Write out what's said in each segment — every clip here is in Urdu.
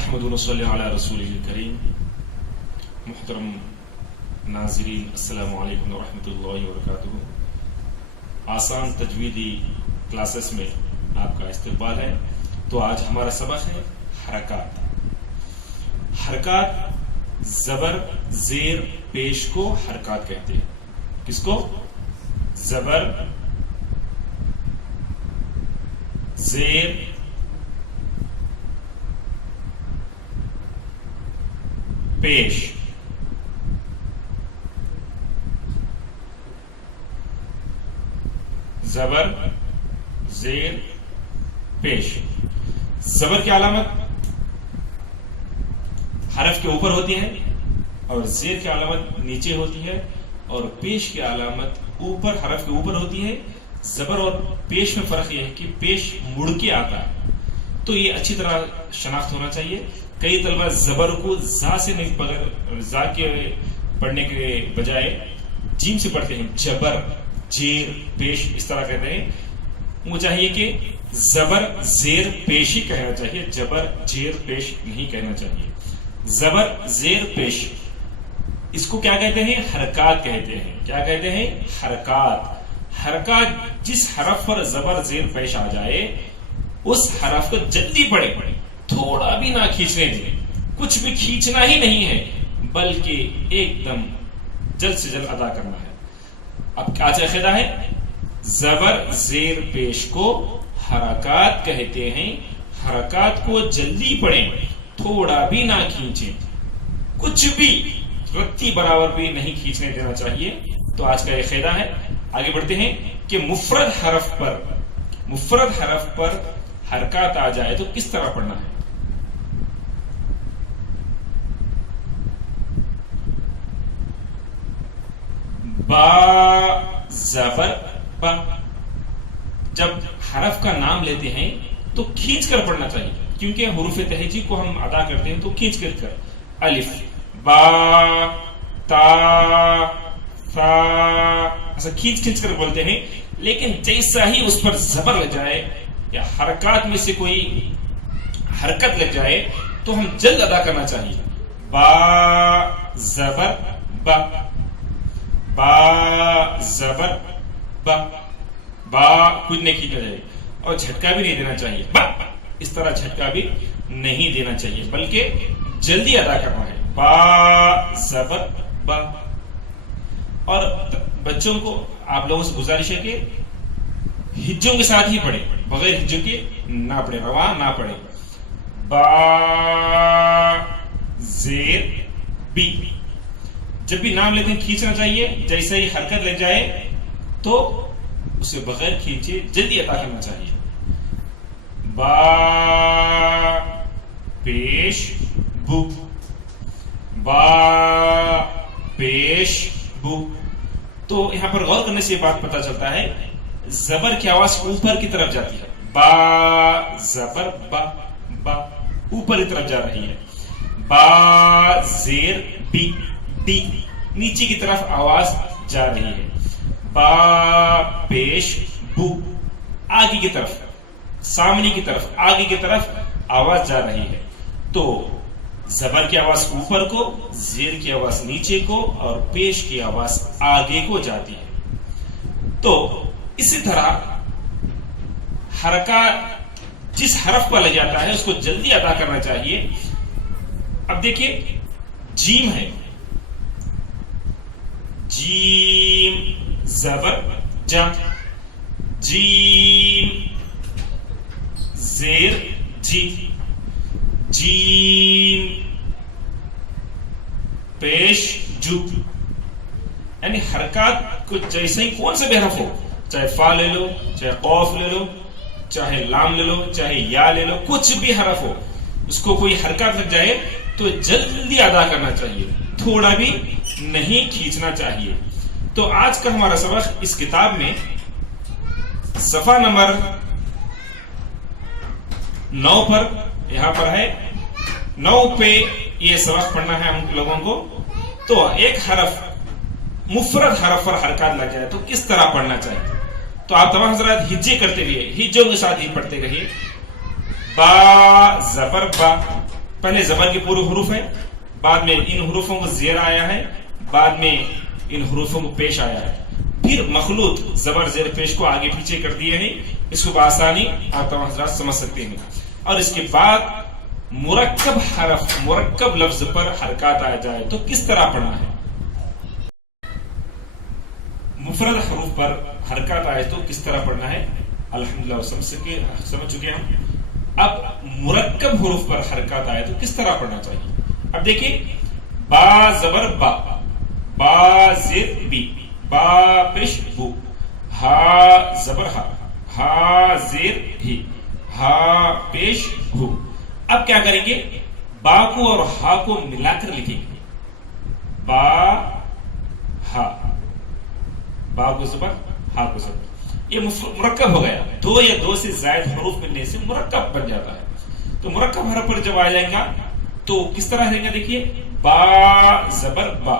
نحمد ونصلی علی رسول کریم. محترم ناظرین السلام علیکم ورحمۃ اللہ وبرکاتہ. آسان تجویدی کلاسز میں آپ کا استقبال ہے. تو آج ہمارا سبق ہے حرکات. حرکات زبر زیر پیش کو حرکات کہتے ہیں. کس کو؟ زبر زیر پیش. زبر زیر پیش. زبر کی علامت حرف کے اوپر ہوتی ہے اور زیر کی علامت نیچے ہوتی ہے اور پیش کی علامت اوپر حرف کے اوپر ہوتی ہے. زبر اور پیش میں فرق یہ ہے کہ پیش مڑ کے آتا ہے. تو یہ اچھی طرح شناخت ہونا چاہیے. کئی طلبہ زبر کو زا سے نہیں زا کے پڑھنے کے بجائے جیم سے پڑھتے ہیں. جبر جیر پیش اس طرح کہتے ہیں. وہ چاہیے کہ زبر زیر پیش ہی کہنا چاہیے, جبر جیر پیش نہیں کہنا چاہیے. زبر زیر پیش اس کو کیا کہتے ہیں؟ حرکات کہتے ہیں. کیا کہتے ہیں؟ حرکات. حرکات جس حرف پر زبر زیر پیش آ جائے اس حرف کو جلدی پڑھے, تھوڑا بھی نہ کھینچنے دیں. کچھ بھی کھینچنا ہی نہیں ہے بلکہ ایک دم جلد سے جلد ادا کرنا ہے. اب کیا قاعدہ ہے؟ زبر زیر پیش کو حرکات کہتے ہیں. حرکات کو جلدی پڑھیں, تھوڑا بھی نہ کھینچیں, کچھ بھی رتی برابر بھی نہیں کھینچنے دینا چاہیے. تو آج کا یہ قاعدہ ہے. آگے بڑھتے ہیں کہ مفرد حرف پر حرکات آ جائے تو کس طرح پڑھنا ہے. با زبر با. جب حرف کا نام لیتے ہیں تو کھینچ کر پڑھنا چاہیے کیونکہ حروف تہجی کو ہم ادا کرتے ہیں تو کھینچ کر الف با تا فا ایسا کھینچ کر بولتے ہیں. لیکن جیسا ہی اس پر زبر لگ جائے یا حرکات میں سے کوئی حرکت لگ جائے تو ہم جلد ادا کرنا چاہیے. با زبر با, با زبر با. با کچھ نہیں کھینچا جائے اور جھٹکا بھی نہیں دینا چاہیے. با اس طرح جھٹکا بھی نہیں دینا چاہیے بلکہ جلدی ادا کرنا ہے. با زبر با. اور بچوں کو آپ لوگوں سے گزارش ہے کہ ہجوں کے ساتھ ہی پڑھیں, بغیر ہجوں کے نہ پڑھیں, رواں نہ پڑھیں. با زیر بی. جب بھی نام لیتے ہیں کھینچنا چاہیے, جیسے ہی حرکت لگ جائے تو اسے بغیر کھینچے جلدی ادا کرنا چاہیے. با پیش بو. با پیش بو. تو یہاں پر غور کرنے سے یہ بات پتا چلتا ہے زبر کی آواز اوپر کی طرف جاتی ہے. با زبر با, با اوپر کی طرف جا رہی ہے. با زیر بی, ڈی نیچے کی طرف آواز جا رہی ہے. با پیش بو, آگے کی طرف, سامنے کی طرف, آگے کی طرف آواز جا رہی ہے. تو زبر کی آواز اوپر کو, زیر کی آواز نیچے کو اور پیش کی آواز آگے کو جاتی ہے. تو اسی طرح حرکات جس حرف پر لگ جاتا ہے اس کو جلدی ادا کرنا چاہیے. اب دیکھیے جیم ہے, جیم زبر جا, جیم زیر جی, جیم پیش جو. یعنی حرکات کو جیسے ہی کون سے بھی حرف ہو, چاہے فا لے لو, چاہے قوف لے لو, چاہے لام لے لو, چاہے یا لے لو, کچھ بھی حرف ہو, اس کو کوئی حرکت لگ جائے تو جلدی ادا کرنا چاہیے, تھوڑا بھی نہیں کھینچنا چاہیے. تو آج کا ہمارا سبق اس کتاب میں صفحہ نمبر 9 پر یہاں پر ہے. 9 پہ یہ سبق پڑھنا ہے ہم لوگوں کو. تو ایک حرف مفرد حرف پر حرکات لگ جائے تو کس طرح پڑھنا چاہیے. تو آپ تمام حضرات ہجے کرتے رہیے, ہجوں کے ساتھ ہی پڑھتے رہیے. با زبر با, پہلے زبر کے پورے حروف ہیں، بعد میں ان حروفوں کو زیر آیا ہے، بعد میں ان حروفوں کو پیش آیا ہے، پھر مخلوط زبر زیر پیش کو آگے پیچھے کر دیے ہیں. اس کو بآسانی آپ تمام حضرات سمجھ سکتے ہیں. اور اس کے بعد مرکب حرف، مرکب لفظ پر حرکات آ جائے تو کس طرح پڑھنا ہے، مفرد حروف پر حرکات آئے تو کس طرح پڑھنا ہے، الحمدللہ سمجھ چکے ہم. اب مرکب حروف پر حرکات آئے تو کس طرح پڑھنا چاہیے. اب دیکھیں، با زبر با، با زیر بی، با پیش بو، ہا زبر ہا، ہا زیر ہی، ہا پیش ہو. اب کیا کریں گے، با کو اور ہا کو ملا کر لکھیں گے، با ہا، با کو زبر ہا کو زبر. یہ مرکب ہو گیا، دو یا دو سے زائد حروف ملنے سے مرکب بن جاتا ہے. تو مرکب حرف پر جب آ جائے گا تو کس طرح رہے گا، دیکھیے، با زبر با،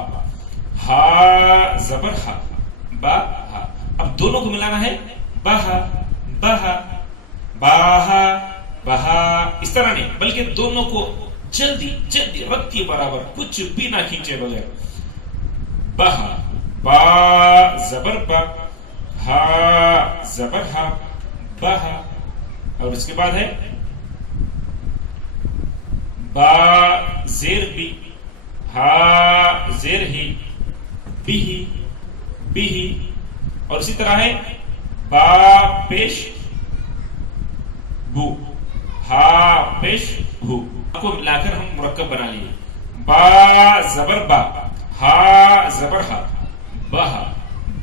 ہا زبر ہا، با ہا. اب دونوں کو ملانا ہے، بہا بہا، باہا بہا. اس طرح نہیں بلکہ دونوں کو جلدی جلدی رکھتی برابر، کچھ بھی نہ کھینچے بغیر. بہا، با زبر با، ہا زبر ہا، بہا. اور اس کے بعد ہے با زیر بی، ہا زیر ہی، بھی بھی. اور اسی طرح ہے با پیش بو، ہا پیش بو. کو ملا کر ہم مرکب بنا لیے، با زبر با، ہا زبر ہا، بہا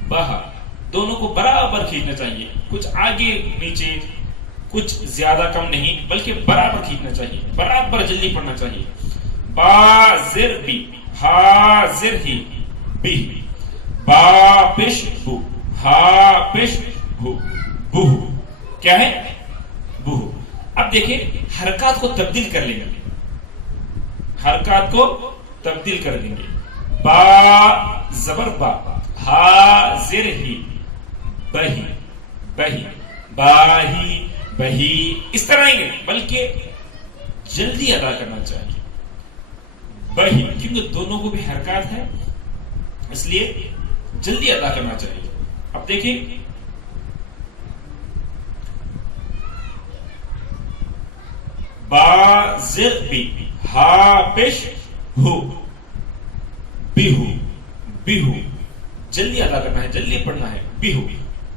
بہا. دونوں کو برابر کھینچنا چاہیے، کچھ آگے نیچے، کچھ زیادہ کم نہیں، بلکہ برابر کھینچنا چاہیے، برابر جلدی پڑھنا چاہیے. با زر بی، ہا زر ہی، بی، با پیش بو، ہا پیش بو، بو. کیا ہے، بو. اب دیکھیں حرکات کو تبدیل کر لیں گے، حرکات کو تبدیل کر دیں گے. با زبر با، ہا زر ہی، بہی بہی، باہی بہی. اس طرح نہیں بلکہ جلدی ادا کرنا چاہیے، بہی، کیونکہ دونوں کو بھی حرکات ہے اس لیے جلدی ادا کرنا چاہیے. اب دیکھیں، با زر بی، ہا پیش ہو، بیہو بیہو. جلدی ادا کرنا ہے، جلدی پڑھنا ہے، بیہو،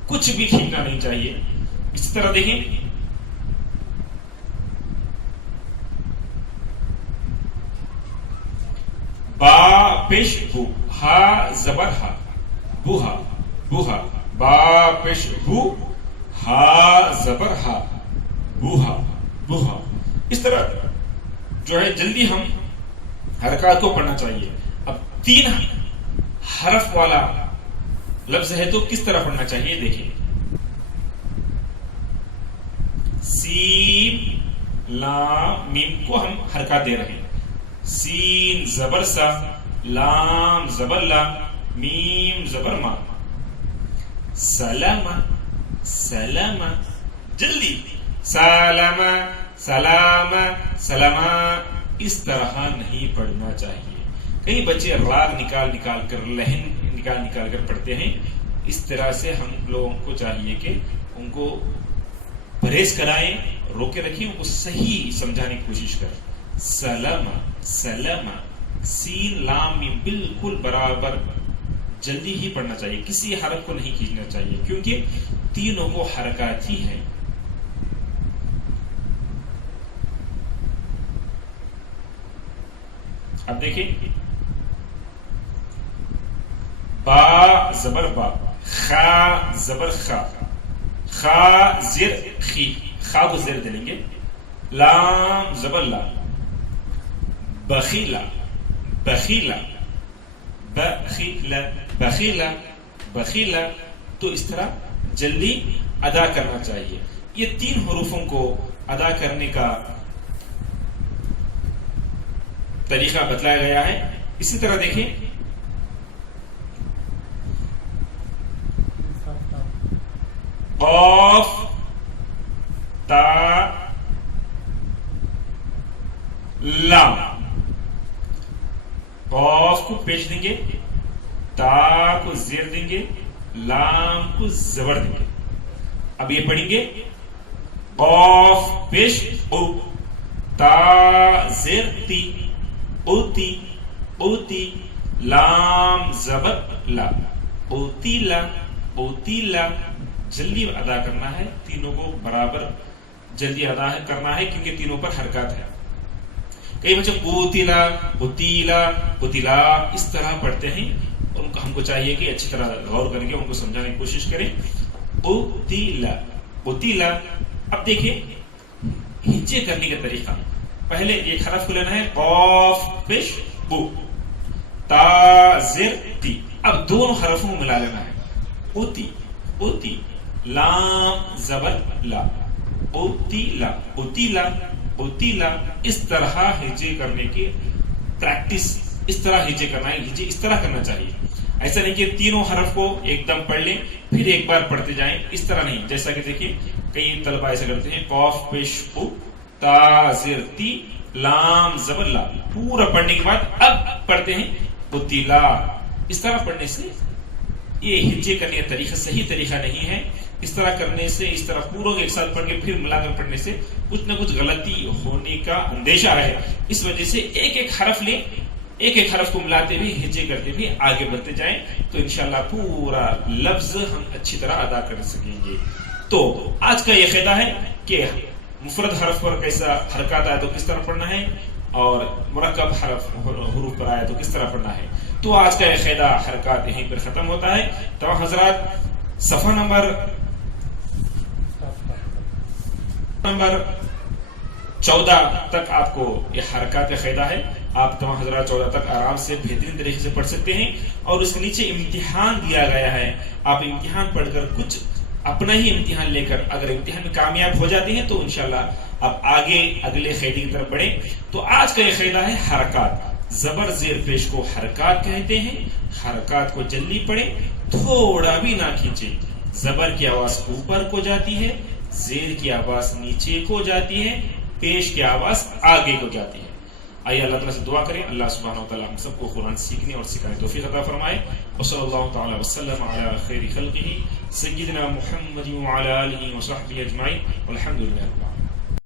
کچھ بھی کھینچنا نہیں چاہیے. اسی طرح دیکھیں، با پیش بو، ہا زبر ہا، بوہا بوہا، با پیش بو، ہا زبر ہا، بوہا بوہا. اس طرح جو ہے جلدی ہم حرکات کو پڑھنا چاہیے. اب 3 حرف والا لفظ ہے تو کس طرح پڑھنا چاہیے، دیکھیں، سین لام میم کو ہم حرکات دے رہے ہیں، سین زبر سا، لام زبر لا، میم زبر ما. سلام سلام، جلدی، سلام سلام سلامہ. اس طرح نہیں پڑھنا چاہیے. کئی بچے راگ نکال نکال کر، لہن نکال نکال کر پڑھتے ہیں. اس طرح سے ہم لوگوں کو چاہیے کہ ان کو پرہیز کرائیں، روکے رکھیں، ان کو صحیح سمجھانے کی کوشش کریں. سلام سلام، سین لام میم بالکل برابر جلدی ہی پڑھنا چاہیے، کسی حرف کو نہیں کھینچنا چاہیے، کیونکہ تینوں کو حرکات ہی ہیں. اب دیکھیں، با زبر با، خا زبر خا، خا زر خی، خا کو زر دیں گے، لام زبر لا، بخیلا بخیلا، بخیلا بخیلا بخیلا. تو اس طرح جلدی ادا کرنا چاہیے. یہ 3 حروفوں کو ادا کرنے کا طریقہ بتلایا گیا ہے. اسی طرح دیکھیں، قاف تا لام، قاف کو پیش دیں گے، تا کو زیر دیں گے، لام کو زبر دیں گے. اب یہ پڑھیں گے قاف پیش او، تا زیر تی، اوتی اوتی، لام زبر لا، اوتیلا اوتیلا. جلدی ادا کرنا ہے، تینوں کو برابر جلدی ادا کرنا ہے کیونکہ تینوں پر حرکات ہے. کئی بچے قوتیلا قتیلا قتیلا اس طرح پڑھتے ہیں، ان کو ہم کو چاہیے کہ اچھی طرح غور کر کے ان کو سمجھانے کی کوشش کریں. قتیلا قتیلا. اب دیکھیں ہجے کرنے کا طریقہ. پہلے ایک حرف کو لینا ہے قاف پیش او، تا زیر تی. اب دونوں حرفوں کو ملا لینا ہے، اوتی اوتی، لام زبر لا، اوتیلا اوتیلا اوتیلا. اس طرح ہجے کرنے کی پریکٹس، اس طرح ہجے کرنا ہے، ہجے اس طرح کرنا چاہیے. ایسا نہیں کہ تینوں حرف کو ایک دم پڑھ لیں پھر ایک بار پڑھتے جائیں، اس طرح نہیں. جیسا کہ دیکھیں کئی طلبہ ایسا کرتے ہیں، قاف پیش او، تا زیر تی، لام زبر لا. پورا پڑھنے کے بعد اب پڑھتے ہیں قتیلا. اس طرح پڑھنے سے یہ ہجے کرنے کا طریقہ صحیح طریقہ نہیں ہے. اس طرح کرنے سے، اس طرح پوروں ایک ساتھ پڑھ کے پھر ملا کر پڑھنے سے کچھ نہ کچھ غلطی ہونے کا اندیشہ ہے. اس وجہ سے ایک ایک حرف لیں، ایک ایک حرف کو ملاتے ہوئے ہجے کرتے ہوئے آگے بڑھتے جائیں تو انشاءاللہ پورا لفظ ہم اچھی طرح ادا کر سکیں گے. تو آج کا یہ قاعدہ ہے کہ مفرد حرف پر کیسا حرکات آئے تو کس طرح پڑھنا ہے، اور مرکب حروف پر آئے تو کس طرح پڑھنا ہے. تو آج کا یہ قاعدہ حرکات یہیں پر ختم ہوتا ہے. تمام حضرات صفحہ نمبر 14 تک آپ کو یہ حرکات کا قاعدہ ہے. آپ تمام حضرات 14 تک آرام سے بہترین طریقے سے پڑھ سکتے ہیں. اور اس کے نیچے امتحان دیا گیا ہے، آپ امتحان پڑھ کر کچھ اپنا ہی امتحان لے کر اگر امتحان میں کامیاب ہو جاتے ہیں تو انشاءاللہ آپ آگے اگلے قاعدے کی طرف بڑھیں. تو آج کا یہ قاعدہ ہے حرکات. زبر زیر پیش کو حرکات کہتے ہیں. حرکات کو جلدی پڑھیں، تھوڑا بھی نہ کھینچیں. زبر کی آواز اوپر کو جاتی ہے، زیر کی آواز نیچے کو جاتی ہے، پیش کی آواز آگے کو جاتی ہے. آئیے اللہ تعالیٰ سے دعا کریں، اللہ سبحانہ و تعالیٰ ہم سب کو قرآن سیکھنے اور سکھانے کی توفیق عطا فرمائے. وصلی اللہ تعالی وسلم علی خیر خلقہ سیدنا محمد وعلی آلہ وصحبہ اجمعین والحمد للہ.